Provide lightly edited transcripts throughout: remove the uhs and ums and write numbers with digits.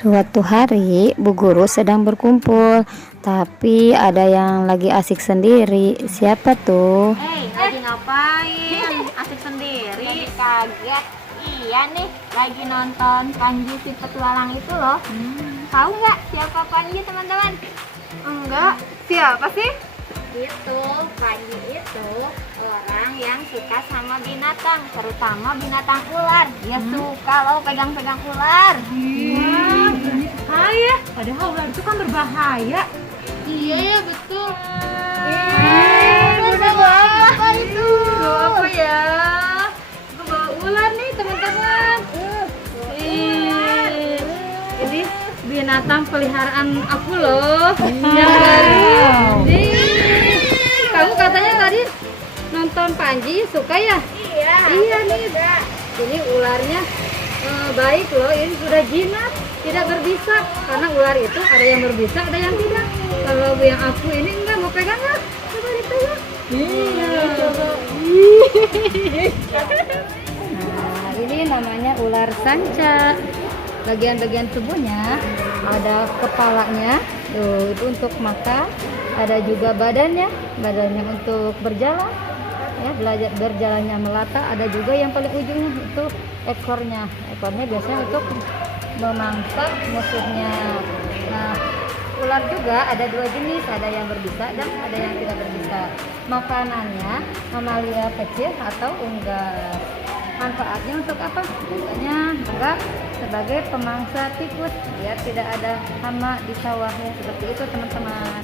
Suatu hari, Bu Guru sedang berkumpul, tapi ada yang lagi asik sendiri. Siapa tuh? Hei, lagi ngapain? Asik sendiri? Lagi kaget. Iya nih, lagi nonton Panji si petualang itu loh. Tahu nggak siapa Panji, teman-teman? Enggak, siapa sih? Itu Panji itu orang yang suka sama binatang, terutama binatang ular. Dia suka loh pegang-pegang ular. Iya, bahaya. Padahal ular itu kan berbahaya. Iya ya, betul. Udah apa itu? apa ya? Aku bawa ular nih teman-teman. Ini binatang peliharaan aku loh. Yang baru. Kamu katanya tadi nonton Panji, suka ya? Iya. Iya nih. Ini ularnya baik loh. Ini sudah jinak, tidak berbisa. Karena ular itu ada yang berbisa, ada yang tidak. Kalau yang aku ini enggak mau pegang ya. Coba dipegang. Iya. Nah, ini namanya ular sanca. Bagian-bagian tubuhnya ada kepalanya, tuh itu untuk makan. Ada juga badannya untuk berjalan, ya belajar berjalannya melata. Ada juga yang paling ujungnya itu ekornya biasanya untuk memangsa musuhnya. Nah, ular juga ada dua jenis, ada yang berbisa dan ada yang tidak berbisa. Makanannya mamalia kecil atau unggas. Manfaatnya untuk apa? Biasanya enggak sebagai pemangsa tikus, biar tidak ada hama di sawahnya. Seperti itu teman-teman.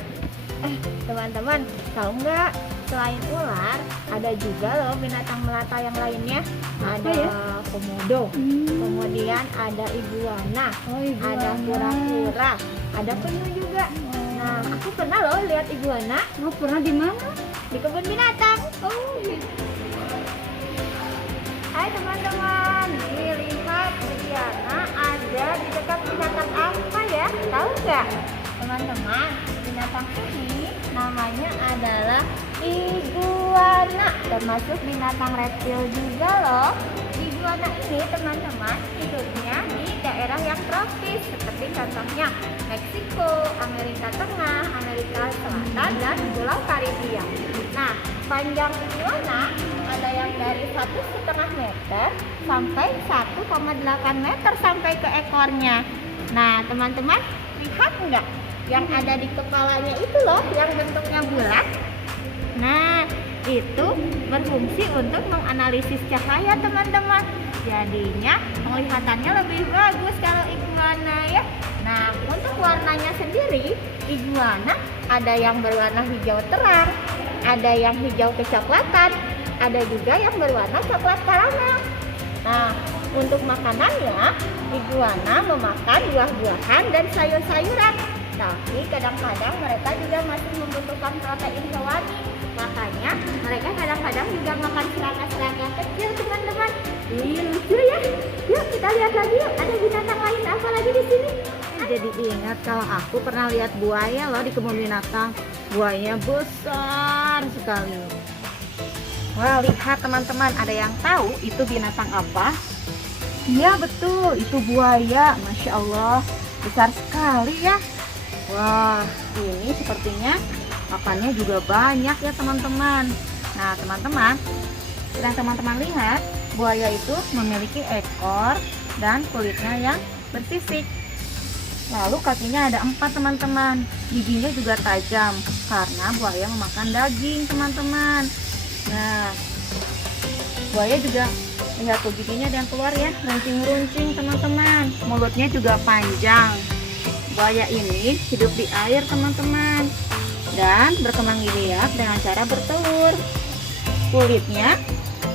Teman-teman, tahu nggak? Selain ular, ada juga loh binatang melata yang lainnya. Ada komodo, kemudian ada iguana, ada kura-kura, ada penyu juga. Nah, aku pernah loh lihat iguana. Oh, pernah di mana? Di kebun binatang. Hai teman-teman, lihat iguana ada di dekat binatang apa ya? Tahu nggak? Teman-teman, binatang ini namanya adalah iguana, termasuk binatang reptil juga loh. Iguana ini teman-teman hidupnya di daerah yang tropis, seperti contohnya Meksiko, Amerika Tengah, Amerika Selatan, dan Pulau Karibia. Nah, panjang iguana ada yang dari 1,5 meter sampai 1,8 meter sampai ke ekornya. Nah, teman-teman lihat nggak? Yang ada di kepalanya itu loh, yang bentuknya bulat. Nah, itu berfungsi untuk menganalisis cahaya teman-teman. Jadinya penglihatannya lebih bagus kalau iguana ya. Nah, untuk warnanya sendiri, iguana ada yang berwarna hijau terang, ada yang hijau kecoklatan, ada juga yang berwarna coklat karamel. Nah, untuk makanannya, iguana memakan buah-buahan dan sayur-sayuran. Tapi kadang-kadang mereka juga masih membutuhkan protein hewani. Makanya mereka kadang-kadang juga makan serangga-serangga kecil teman-teman. Lucu ya. Yuk kita lihat lagi yuk. Ada binatang lain apa lagi di sini? Jadi ingat kalau aku pernah lihat buaya loh di kebun binatang. Buaya besar sekali. Wah, lihat teman-teman, ada yang tahu itu binatang apa? Iya betul, itu buaya. Masya Allah, besar sekali ya. Wah, ini sepertinya makannya juga banyak ya teman-teman. Nah teman-teman, sedang teman-teman lihat, buaya itu memiliki ekor dan kulitnya yang bersisik. Lalu kakinya ada 4 teman-teman. Giginya juga tajam karena buaya memakan daging teman-teman. Nah, buaya juga lihat tuh giginya ada yang keluar ya, runcing-runcing teman-teman. Mulutnya juga panjang. Buaya ini hidup di air teman-teman dan berkembang biak dengan cara bertelur. Kulitnya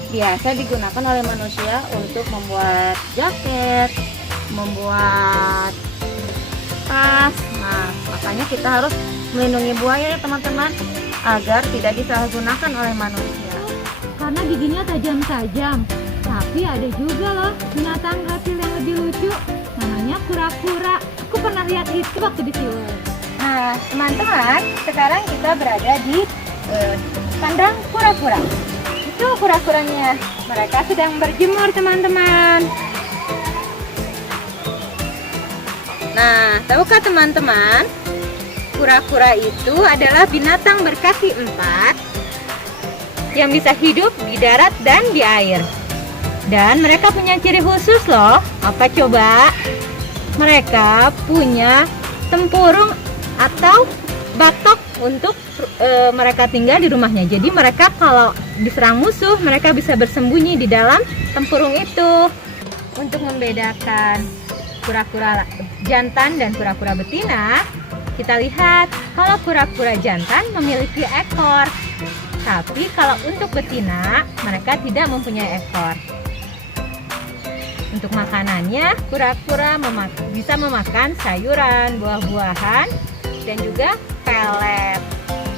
biasa digunakan oleh manusia untuk membuat jaket, membuat tas. Nah, makanya kita harus melindungi buaya ya teman-teman agar tidak disalahgunakan oleh manusia. Karena giginya tajam-tajam. Tapi ada juga loh binatang reptil yang lebih lucu, namanya kura-kura. Aku pernah lihat itu waktu di film. Nah, teman-teman, sekarang kita berada di kandang kura-kura. Itu kura-kuranya. Mereka sedang berjemur, teman-teman. Nah, tahukah teman-teman, kura-kura itu adalah binatang berkaki 4 yang bisa hidup di darat dan di air. Dan mereka punya ciri khusus loh. Apa coba? Mereka punya tempurung atau batok untuk mereka tinggal di rumahnya. Jadi mereka kalau diserang musuh, mereka bisa bersembunyi di dalam tempurung itu. Untuk membedakan kura-kura jantan dan kura-kura betina, kita lihat kalau kura-kura jantan memiliki ekor, tapi kalau untuk betina mereka tidak mempunyai ekor. Untuk makanannya, kura-kura bisa memakan sayuran, buah-buahan, dan juga pelet.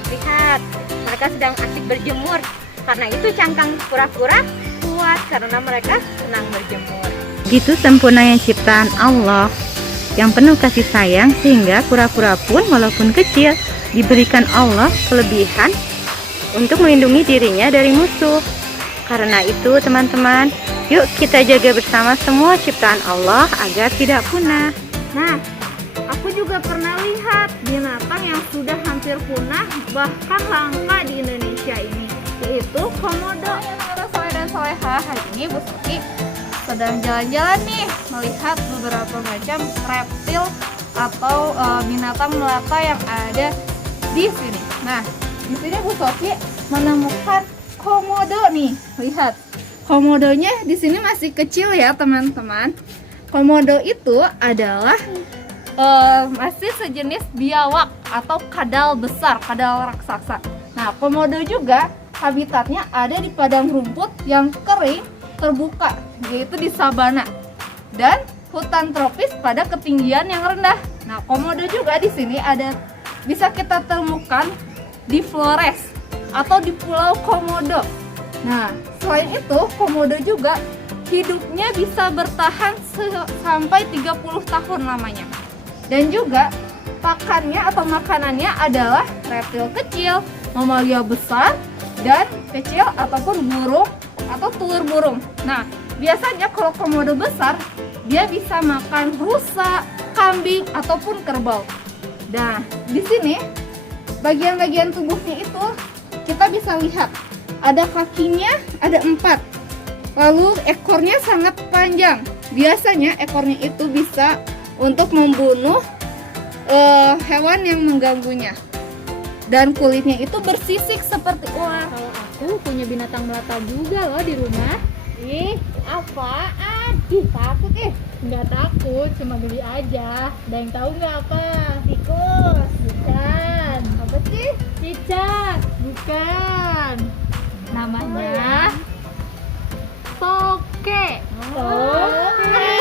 Lihat, mereka sedang asik berjemur. Karena itu cangkang kura-kura kuat karena mereka senang berjemur. Gitu sempurnanya ciptaan Allah yang penuh kasih sayang, sehingga kura-kura pun walaupun kecil diberikan Allah kelebihan untuk melindungi dirinya dari musuh. Karena itu teman-teman, yuk kita jaga bersama semua ciptaan Allah agar tidak punah. Nah, aku juga pernah lihat binatang yang sudah hampir punah, bahkan langka di Indonesia ini, yaitu komodo. Soleh dan Soleha, hari ini Bu Suki sedang jalan-jalan nih, melihat beberapa macam reptil atau binatang melata yang ada di sini. Nah, di sini Bu Sofi menemukan komodo nih. Lihat, komodonya di sini masih kecil ya teman-teman. Komodo itu adalah masih sejenis biawak atau kadal besar, kadal raksasa. Nah, komodo juga habitatnya ada di padang rumput yang kering terbuka, yaitu di sabana, dan hutan tropis pada ketinggian yang rendah. Nah, komodo juga di sini bisa kita temukan di Flores atau di Pulau Komodo. Nah, selain itu, komodo juga hidupnya bisa bertahan sampai 30 tahun lamanya. Dan juga pakannya atau makanannya adalah reptil kecil, mamalia besar, dan kecil ataupun burung atau telur burung. Nah, biasanya kalau komodo besar, dia bisa makan rusa, kambing, ataupun kerbau. Nah, di sini bagian-bagian tubuhnya itu kita bisa lihat. Ada kakinya, ada 4. Lalu ekornya sangat panjang. Biasanya ekornya itu bisa untuk membunuh hewan yang mengganggunya. Dan kulitnya itu bersisik seperti ular. Kalau aku punya binatang melata juga loh di rumah. Ih, apaan? Ih, takut Nggak takut, cuma geli aja. Ada yang tahu nggak apa? tikus. Bukan. Apa sih? Cicak. Bukan. Namanya toke. Toke.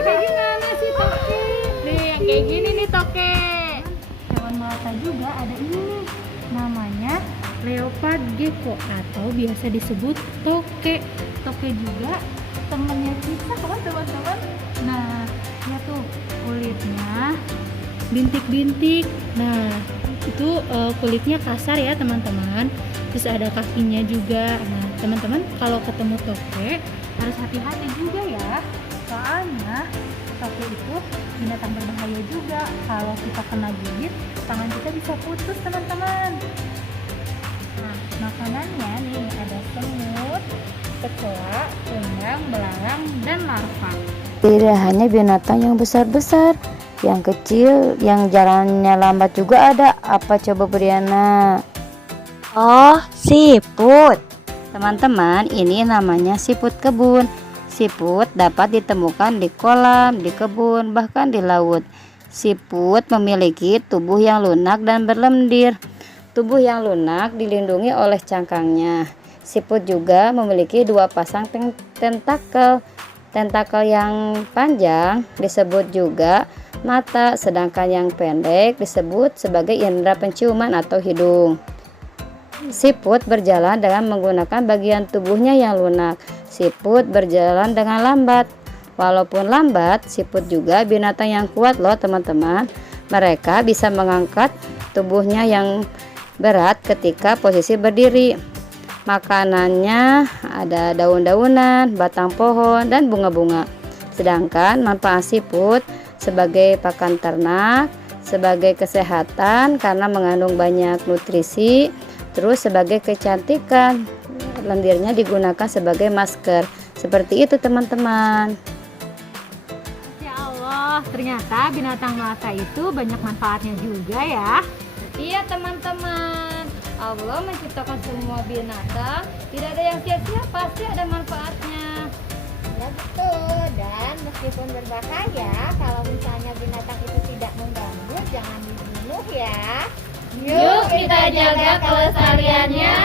Kayak gimana sih toke? Nih, yang kayak gini nih toke. Hewan melata juga ada ini. Namanya leopard gecko atau biasa disebut toke. Toke juga temennya cicak kan teman-teman. Nah, ya tuh kulitnya bintik-bintik. Nah, itu kulitnya kasar ya teman-teman. Terus ada kakinya juga. Nah, teman-teman kalau ketemu toke harus hati-hati juga ya. Soalnya toke itu binatang berbahaya juga. Kalau kita kena gigit, tangan kita bisa putus teman-teman. Nah, makanannya nih ada semut, kecoa, udang, belarang, dan larva. Tidak hanya binatang yang besar-besar, yang kecil, yang jalannya lambat juga ada. Apa coba Briana? Oh, siput. Teman-teman, ini namanya siput kebun. Siput dapat ditemukan di kolam, di kebun, bahkan di laut. Siput memiliki tubuh yang lunak dan berlendir. Tubuh yang lunak dilindungi oleh cangkangnya. Siput juga memiliki 2 pasang tentakel. Tentakel yang panjang disebut juga mata, sedangkan yang pendek disebut sebagai indera penciuman atau hidung. Siput berjalan dengan menggunakan bagian tubuhnya yang lunak. Siput berjalan dengan lambat. Walaupun lambat, siput juga binatang yang kuat loh teman-teman. Mereka bisa mengangkat tubuhnya yang berat ketika posisi berdiri. Makanannya ada daun-daunan, batang pohon, dan bunga-bunga. Sedangkan manfaat siput sebagai pakan ternak, sebagai kesehatan karena mengandung banyak nutrisi, terus sebagai kecantikan. Lendirnya digunakan sebagai masker. Seperti itu teman-teman. Ya Allah, ternyata binatang melata itu banyak manfaatnya juga ya. Iya teman-teman, Allah menciptakan semua binatang, tidak ada yang sia-sia, pasti ada manfaatnya. Ya betul, dan meskipun berbahaya, kalau misalnya binatang itu tidak mengganggu, jangan dibunuh ya. Yuk kita jaga kelestariannya.